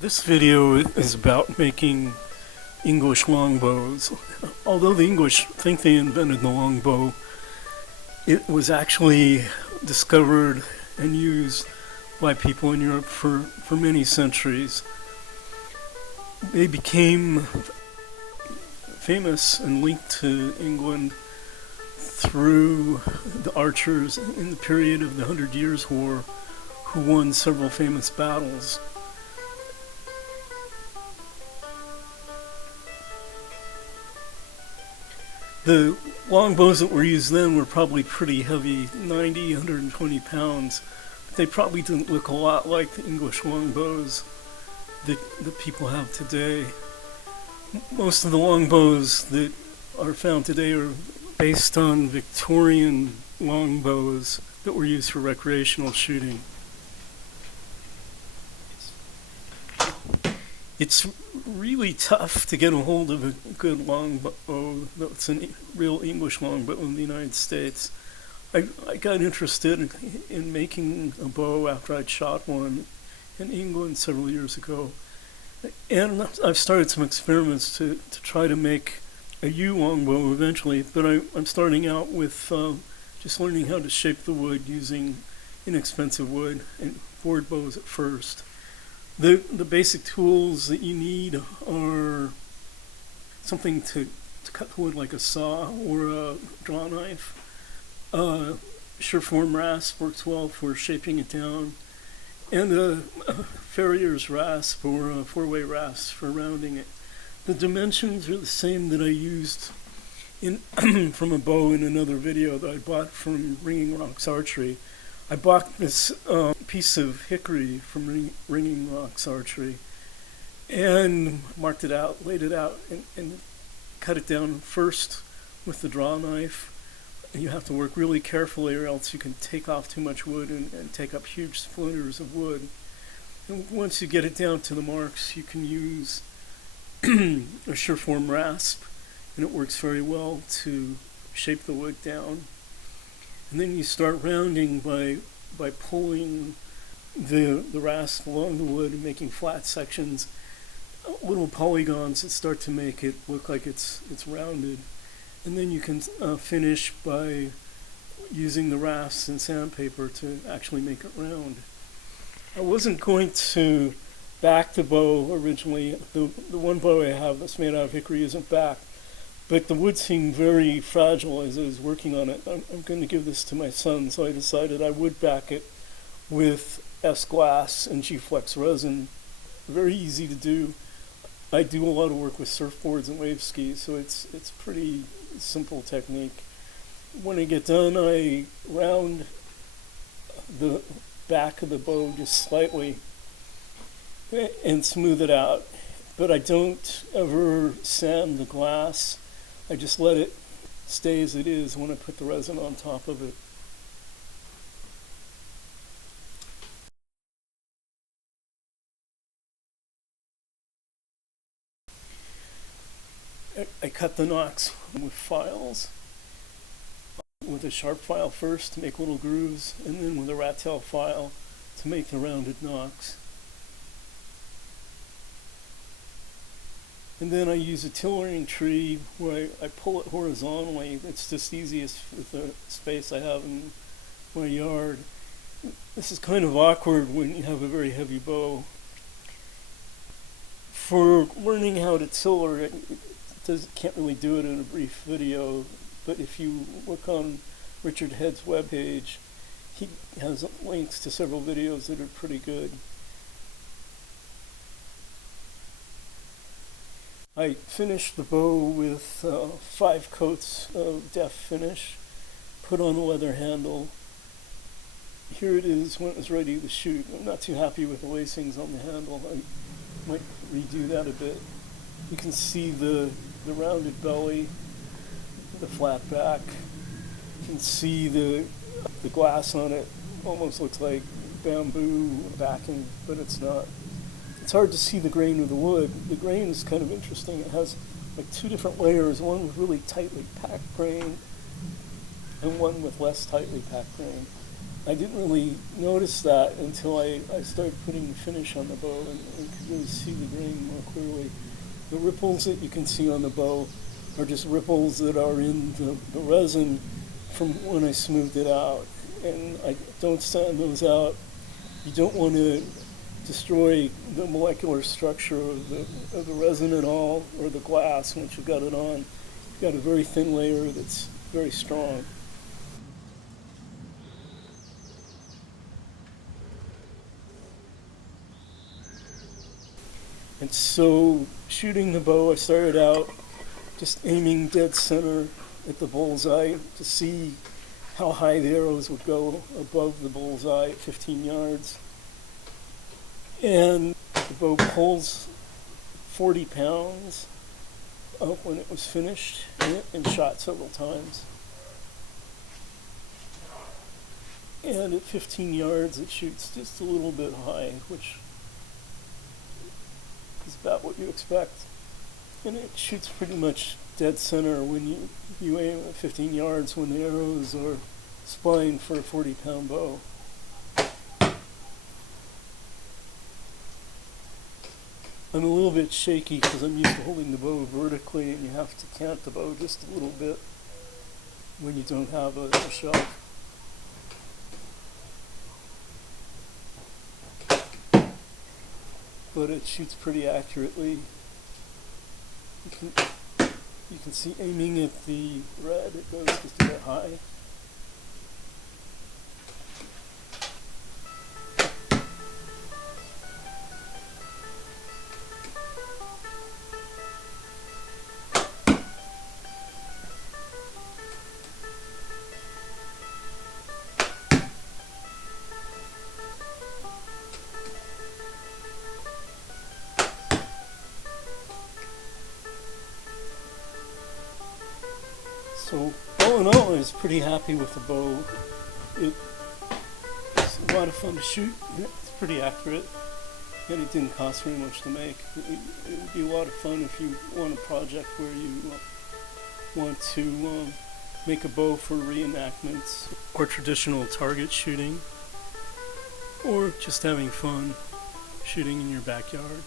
This video is about making English longbows. Although the English think they invented the longbow, it was actually discovered and used by people in Europe for many centuries. They became famous and linked to England through the archers in the period of the 100 Years' War, who won several famous battles. The longbows that were used then were probably pretty heavy, 90, 120 pounds. But they probably didn't look a lot like the English longbows that people have today. Most of the longbows that are found today are based on Victorian longbows that were used for recreational shooting. It's really tough to get a hold of a good longbow that's a real English longbow in the United States. I got interested in making a bow after I'd shot one in England several years ago. And I've started some experiments to try to make a yew longbow eventually, but I'm starting out with just learning how to shape the wood using inexpensive wood and board bows at first. The basic tools that you need are something to cut the wood like a saw or a draw knife. Sureform rasp works well for shaping it down, and a farrier's rasp or a four-way rasp for rounding it. The dimensions are the same that I used in from a bow in another video that I bought from Ringing Rocks Archery. I bought this piece of hickory from Ringing Rocks Archery and marked it out, laid it out, and cut it down first with the draw knife. And you have to work really carefully or else you can take off too much wood and take up huge splinters of wood. And once you get it down to the marks, you can use a sureform rasp, and it works very well to shape the wood down. And then you start rounding by pulling the rasp along the wood and making flat sections, little polygons that start to make it look like it's rounded. And then you can finish by using the rasps and sandpaper to actually make it round. I wasn't going to back the bow originally. The one bow I have that's made out of hickory isn't backed. But the wood seemed very fragile as I was working on it. I'm going to give this to my son, so I decided I would back it with glass and Gflex resin. Very easy to do. I do a lot of work with surfboards and wave skis, so it's pretty simple technique. When I get done, I round the back of the bow just slightly and smooth it out. But I don't ever sand the glass. I just let it stay as it is when I put the resin on top of it. I cut the nocks with files, with a sharp file first to make little grooves, and then with a rat tail file to make the rounded nocks. And then I use a tillering tree where I pull it horizontally. It's just easiest with the space I have in my yard. This is kind of awkward when you have a very heavy bow. For learning how to tiller, can't really do it in a brief video, but if you look on Richard Head's webpage, he has links to several videos that are pretty good. I finished the bow with 5 coats of def finish, put on a leather handle. Here it is when it was ready to shoot. I'm not too happy with the lacings on the handle. I might redo that a bit. You can see the rounded belly, the flat back. You can see the glass on it. Almost looks like bamboo backing, but it's not. It's hard to see the grain of the wood. The grain is kind of interesting. It has like 2 different layers, one with really tightly packed grain and one with less tightly packed grain. I didn't really notice that until I started putting the finish on the bow and could really see the grain more clearly. The ripples that you can see on the bow are just ripples that are in the resin from when I smoothed it out. And I don't sand those out. You don't want to destroy the molecular structure of the resin at all, or the glass once you've got it on. You've got a very thin layer that's very strong. And so shooting the bow, I started out just aiming dead center at the bullseye to see how high the arrows would go above the bullseye at 15 yards. And the bow pulls 40 pounds up when it was finished and shot several times. And at 15 yards it shoots just a little bit high, which is about what you expect. And it shoots pretty much dead center when you aim at 15 yards when the arrows are spined for a 40-pound bow. I'm a little bit shaky because I'm used to holding the bow vertically, and you have to cant the bow just a little bit when you don't have a shock. But it shoots pretty accurately. You can see aiming at the red, it goes just a bit high. So all in all, I was pretty happy with the bow. It's a lot of fun to shoot. It's pretty accurate, and it didn't cost very much to make. It would be a lot of fun if you want a project where you want to make a bow for reenactments or traditional target shooting, or just having fun shooting in your backyard.